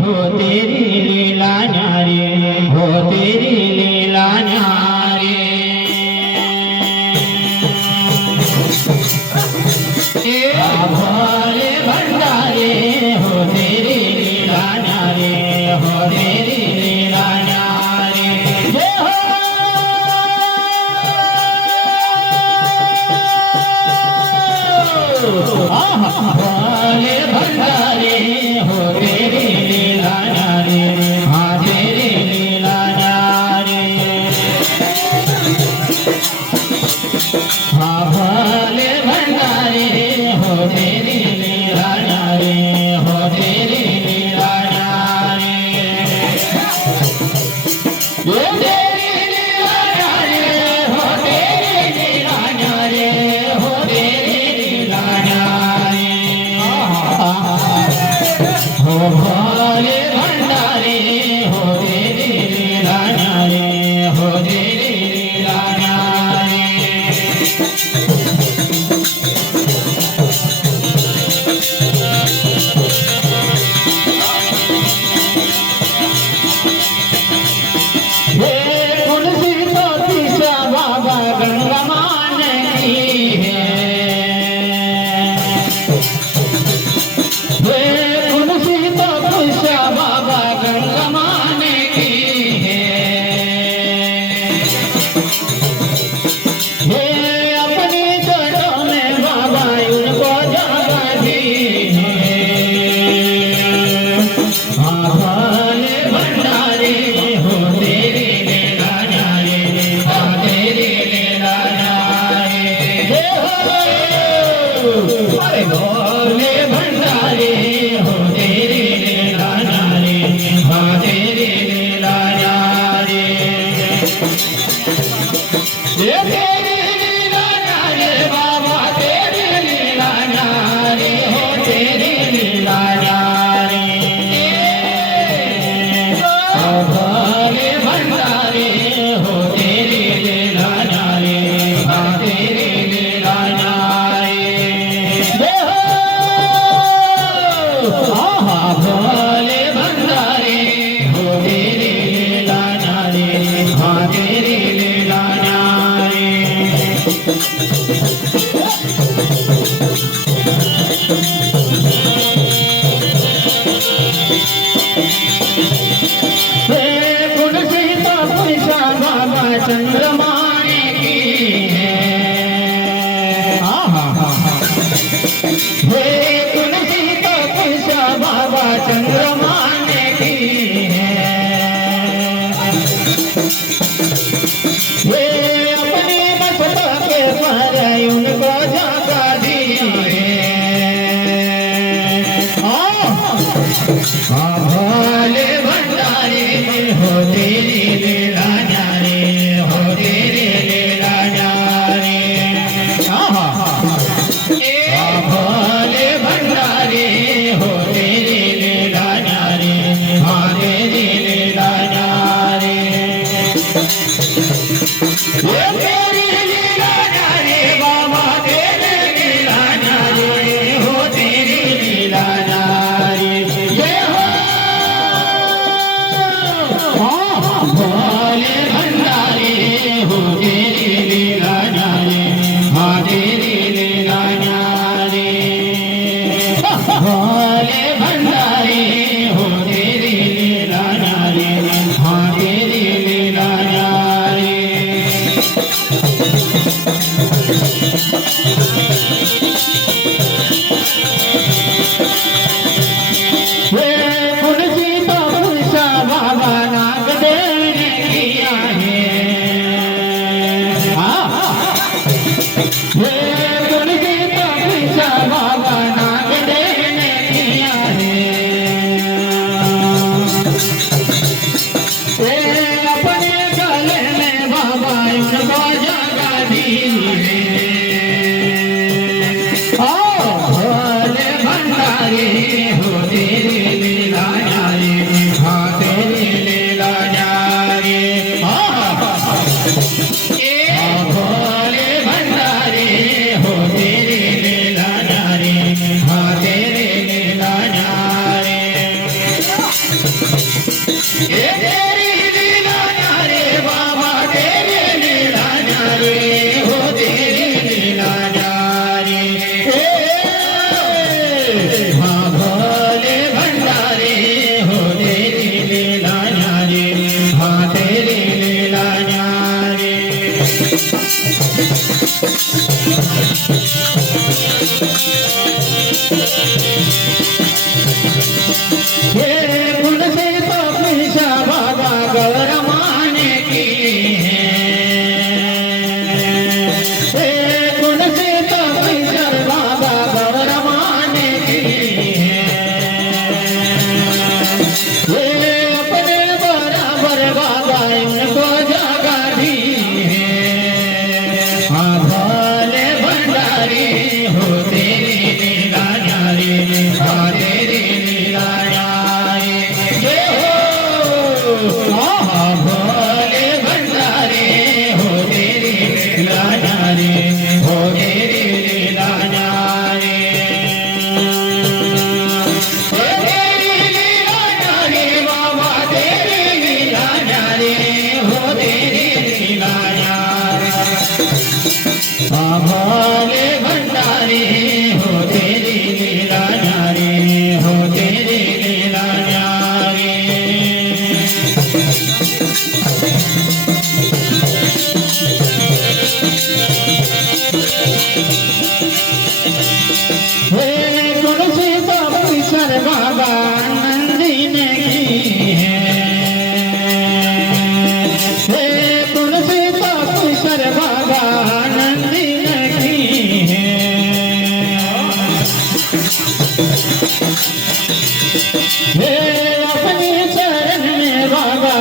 हो तेरी लीला न्यारी, हो तेरी लीला न्यारी। भोले भंडारी हो तेरी लीला न्यारी, हो तेरी लीला न्यारी। जय हो भोले भंडारी हो तेरी लीला न्यारी, हाँ तेरी लीला न्यारी। हाँ भोले भंडारी हो तेरी लीला न्यारी, हो तेरी लीला न्यारी। ये तेरी लीला न्यारी, हो तेरी लीला न्यारी, हो तेरी लीला न्यारी। हो भोले भंडारी हो तेरी लीला न्यारी, हो तेरी लीला न्यारी। हे तुलसी तो तीसा बाबा गंगा मान की है। हे तुलसी तो तीसा बाबा गंगा मान की है। हे अपनी जड़ों में बाबा उनको जगा दी है। हाँ भोले भंडारी हो तेरी लीला न्यारी, हाँ तेरी लीला न्यारी। जय हो अरे भोले भंडारी हो तेरी लीला न्यारी, हाँ तेरी लीला न्यारी। ये तेरी लीला न्यारी बाबा तेरी लीला न्यारी, हो तेरी लीला न्यारी। भोले भंडारी हो तेरी लीला न्यारी, हाँ तेरी लीला न्यारी। जय हो हाँ भोले भंडारी हो तेरी लीला न्यारी, हाँ तेरी लीला न्यारी। हे तुलसी तो पैसा बाबा चंद्रमान की है। हे तुलसी तो पैसा बाबा चंद्रमान की है। हे अपनी मस्तक के पर उनको जगा दी है। हाँ भोले भंडारी हो तेरी लीला न्यारी, हो तेरी लीला न्यारी। हाँ भोले भंडारी हो तेरी लीला न्यारी, हे तेरी लीला न्यारे बाबा तेरी लीला न्यारे हो तेरी लीला न्यारे हाँ भोले भंडारे हो तेरी लीला न्यारे हाँ तेरी लीला न्यारे ये गुण से तो पैसा बाबा गौर माने की है ये गुण से तो पैसा बाबा गौर माने की है ये अपने बराबर बाबा इनको जगा दी है हाँ भोले भंडारी हो तेरी लीला न्यारी हाँ तेरी लीला न्यारी जय हो हाँ भोले भंडारी हो तेरी लीला न्यारी हो तेरी लीला न्यारी हो तेरी लीला न्यारी बाबा तेरी लीला न्यारी हो तेरी लीला न्यारी हाँ भोले भंडारी हो तेरी लीला न्यारी हो तेरी लीला न्यारी हे तुलसी बाबू सर बाबा नंदी ने की है हे तुलसी बाबू सर बाबा नंदी ने की है हे अपने चरण में बाबा